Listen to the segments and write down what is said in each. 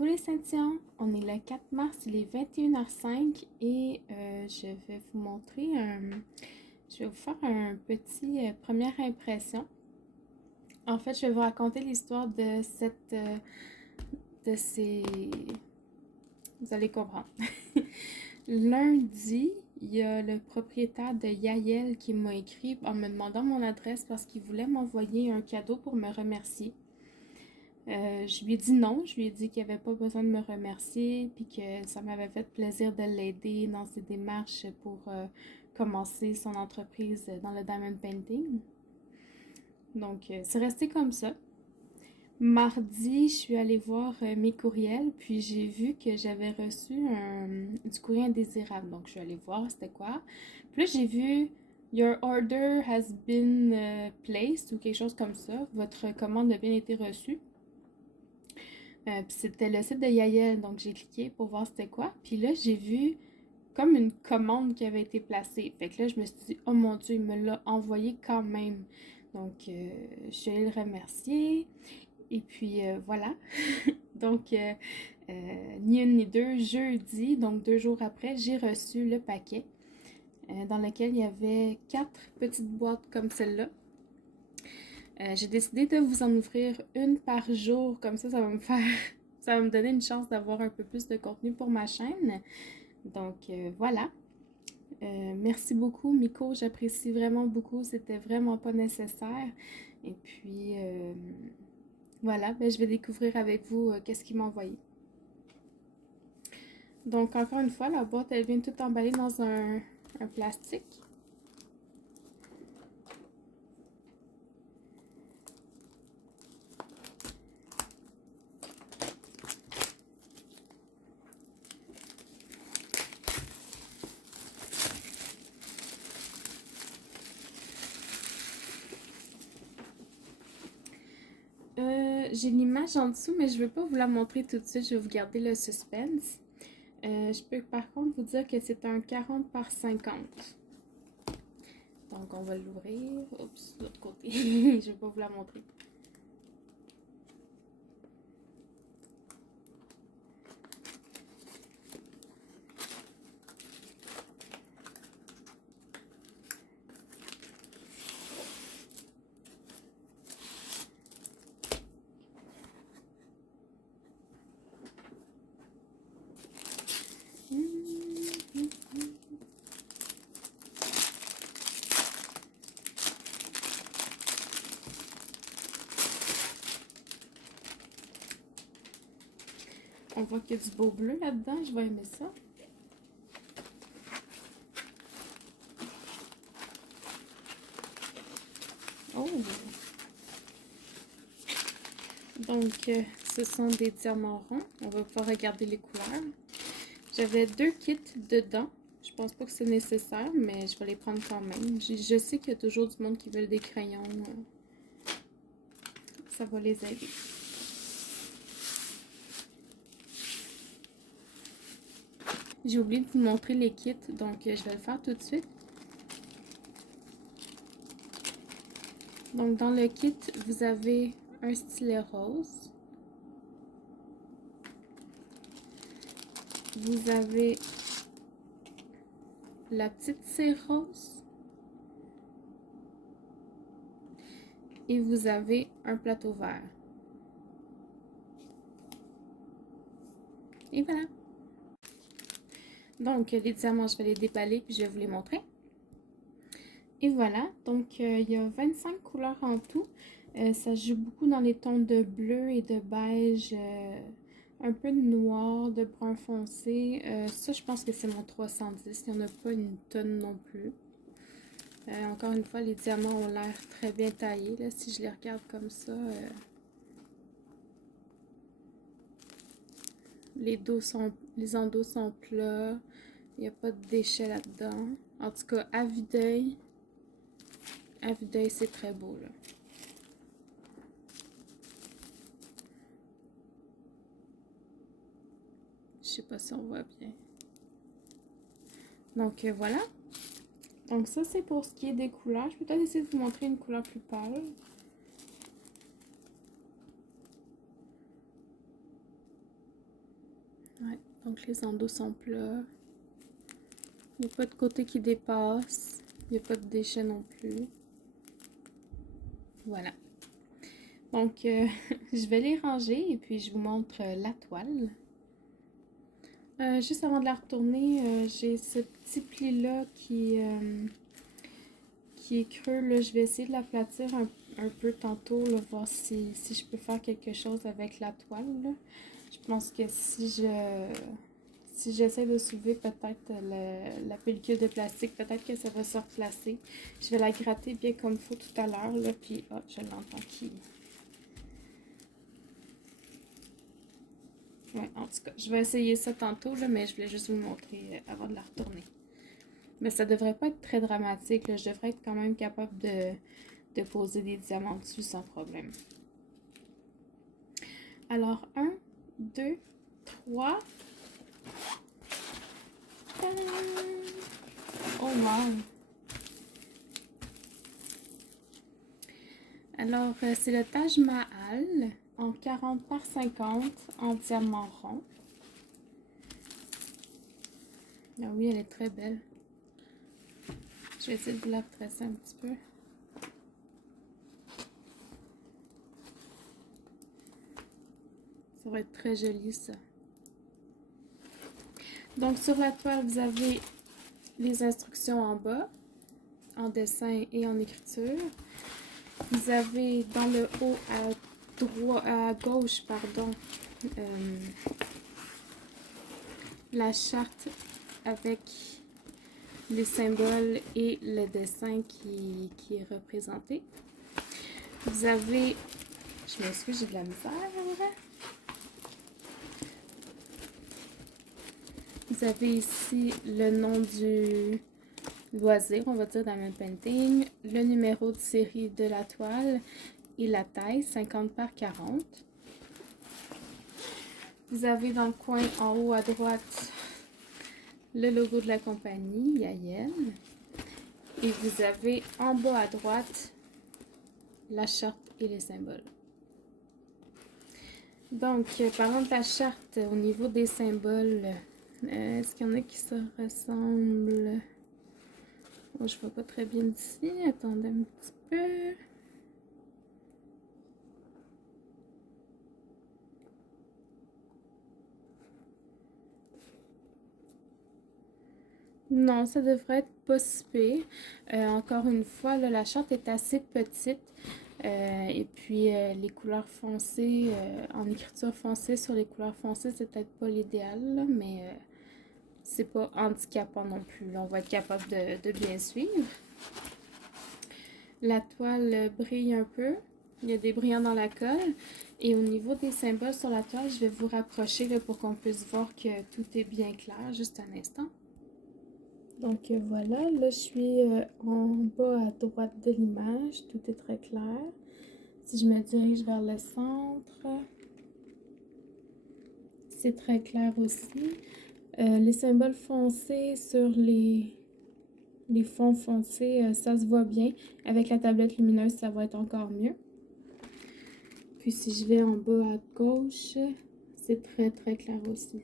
Coucou les Saint-Tian, on est le 4 mars, il est 21h05 et je vais vous montrer je vais vous faire un petit première impression. En fait, je vais vous raconter l'histoire de de ces, vous allez comprendre. Lundi, il y a le propriétaire de Yael qui m'a écrit en me demandant mon adresse parce qu'il voulait m'envoyer un cadeau pour me remercier. Je lui ai dit non, je lui ai dit qu'il n'y avait pas besoin de me remercier, puis que ça m'avait fait plaisir de l'aider dans ses démarches pour commencer son entreprise dans le diamond painting. Donc, c'est resté comme ça. Mardi, je suis allée voir mes courriels, puis j'ai vu que j'avais reçu du courrier indésirable. Donc, je suis allée voir c'était quoi. Puis là, j'ai vu Your order has been placed ou quelque chose comme ça. Votre commande a bien été reçue. Puis c'était le site de Yael, donc j'ai cliqué pour voir c'était quoi. Puis là, j'ai vu comme une commande qui avait été placée. Fait que là, je me suis dit, oh mon Dieu, il me l'a envoyé quand même. Donc, je suis allée le remercier. Et puis, voilà. Donc, ni une ni deux, jeudi, donc 2 jours après, j'ai reçu le paquet dans lequel il y avait 4 petites boîtes comme celle-là. J'ai décidé de vous en ouvrir une par jour, comme ça va me faire, ça va me donner une chance d'avoir un peu plus de contenu pour ma chaîne. Donc voilà. Merci beaucoup Miko, j'apprécie vraiment beaucoup, c'était vraiment pas nécessaire. Et puis voilà, ben, je vais découvrir avec vous qu'est-ce qu'il m'a envoyé. Donc encore une fois, la boîte elle vient toute emballée dans un plastique. J'ai l'image en dessous, mais je ne vais pas vous la montrer tout de suite. Je vais vous garder le suspense. Je peux par contre vous dire que c'est un 40 par 50. Donc, on va l'ouvrir. Oups, de l'autre côté. Je ne vais pas vous la montrer. On voit qu'il y a du beau bleu là-dedans. Je vais aimer ça. Oh! Donc, ce sont des diamants ronds. On va pouvoir regarder les couleurs. J'avais 2 kits dedans. Je pense pas que c'est nécessaire, mais je vais les prendre quand même. Je sais qu'il y a toujours du monde qui veut des crayons. Ça va les aider. J'ai oublié de vous montrer les kits, donc je vais le faire tout de suite. Donc dans le kit, vous avez un stylet rose. Vous avez la petite cire rose. Et vous avez un plateau vert. Et voilà. Donc les diamants, je vais les déballer puis je vais vous les montrer. Et voilà, donc il y a 25 couleurs en tout. Ça joue beaucoup dans les tons de bleu et de beige, un peu de noir, de brun foncé. Ça, je pense que c'est mon 310. Il n'y en a pas une tonne non plus. Encore une fois, les diamants ont l'air très bien taillés. Là, si je les regarde comme ça, les endos sont plats. Il n'y a pas de déchets là-dedans. En tout cas, à vue d'œil, c'est très beau, là. Je sais pas si on voit bien. Donc, voilà. Donc, ça, c'est pour ce qui est des couleurs. Je peux peut-être essayer de vous montrer une couleur plus pâle. Donc les endos sont plats. Il n'y a pas de côté qui dépasse. Il n'y a pas de déchets non plus. Voilà. Donc, je vais les ranger et puis je vous montre la toile. Juste avant de la retourner, j'ai ce petit pli-là qui est creux. Là. Je vais essayer de l'aplatir un peu tantôt, là, voir si je peux faire quelque chose avec la toile. Là. Je pense que si j'essaie de soulever peut-être la pellicule de plastique, peut-être que ça va se replacer. Je vais la gratter bien comme il faut tout à l'heure, là, puis je l'entends qui... Ouais, en tout cas, je vais essayer ça tantôt, là, mais je voulais juste vous le montrer avant de la retourner. Mais ça devrait pas être très dramatique, là. Je devrais être quand même capable de poser des diamants dessus sans problème. Alors, 1, 2, 3... Oh wow! Alors, c'est le Taj Mahal en 40 par 50 en diamant rond. Ah oui, elle est très belle. Je vais essayer de vous la retracer un petit peu. Ça va être très joli, ça. Donc, sur la toile, vous avez les instructions en bas, en dessin et en écriture. Vous avez dans le haut à gauche, pardon, la charte avec les symboles et le dessin qui est représenté. Vous avez, je m'excuse, j'ai de la misère. Vous avez ici le nom du loisir, on va dire Diamond Painting, le numéro de série de la toile et la taille, 50 par 40. Vous avez dans le coin en haut à droite le logo de la compagnie, Yael. Et vous avez en bas à droite la charte et les symboles. Donc, parlant de la charte, au niveau des symboles, est-ce qu'il y en a qui se ressemblent? Oh, je vois pas très bien d'ici. Attendez un petit peu. Non, ça devrait être pas si pire. Encore une fois, là, la charte est assez petite. Et puis, les couleurs foncées, en écriture foncée sur les couleurs foncées, c'est peut-être pas l'idéal, mais c'est pas handicapant non plus. Là, on va être capable de bien suivre. La toile brille un peu. Il y a des brillants dans la colle. Et au niveau des symboles sur la toile, je vais vous rapprocher là, pour qu'on puisse voir que tout est bien clair. Juste un instant. Donc voilà, là je suis en bas à droite de l'image, tout est très clair. Si je me dirige vers le centre, c'est très clair aussi. Les symboles foncés sur les fonds foncés, ça se voit bien. Avec la tablette lumineuse, ça va être encore mieux. Puis si je vais en bas à gauche, c'est très très clair aussi.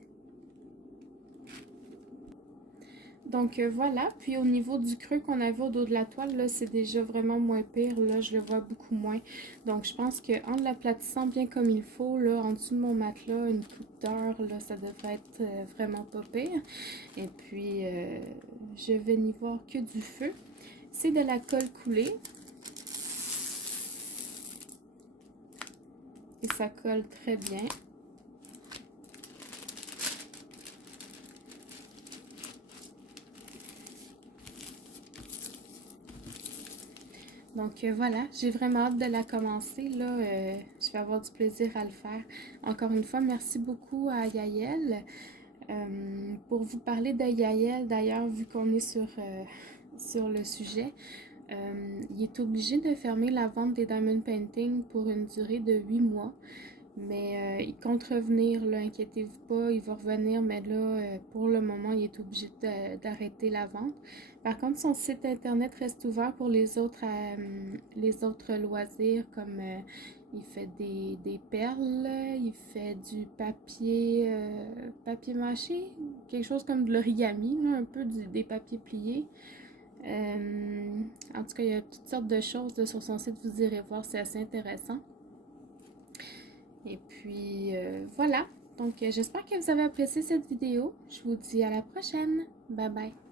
Donc voilà, puis au niveau du creux qu'on avait au dos de la toile, là, c'est déjà vraiment moins pire, là, je le vois beaucoup moins. Donc je pense qu'en l'aplatissant bien comme il faut, là, en dessous de mon matelas, une coupe d'heure, là, ça devrait être vraiment pas pire. Et puis, je vais n'y voir que du feu. C'est de la colle coulée. Et ça colle très bien. Donc voilà, j'ai vraiment hâte de la commencer. Là, je vais avoir du plaisir à le faire. Encore une fois, merci beaucoup à Yael. Pour vous parler de Yael, d'ailleurs, vu qu'on est sur le sujet, il est obligé de fermer la vente des Diamond Painting pour une durée de 8 mois. Mais il compte revenir, là, inquiétez-vous pas, il va revenir, mais là, pour le moment, il est obligé d'arrêter la vente. Par contre, son site internet reste ouvert pour les autres loisirs, comme Il fait des perles, il fait du papier, papier mâché, quelque chose comme de l'origami, un peu des papiers pliés. En tout cas, il y a toutes sortes de choses là, sur son site, vous irez voir, c'est assez intéressant. Et puis, voilà. Donc, j'espère que vous avez apprécié cette vidéo. Je vous dis à la prochaine. Bye bye.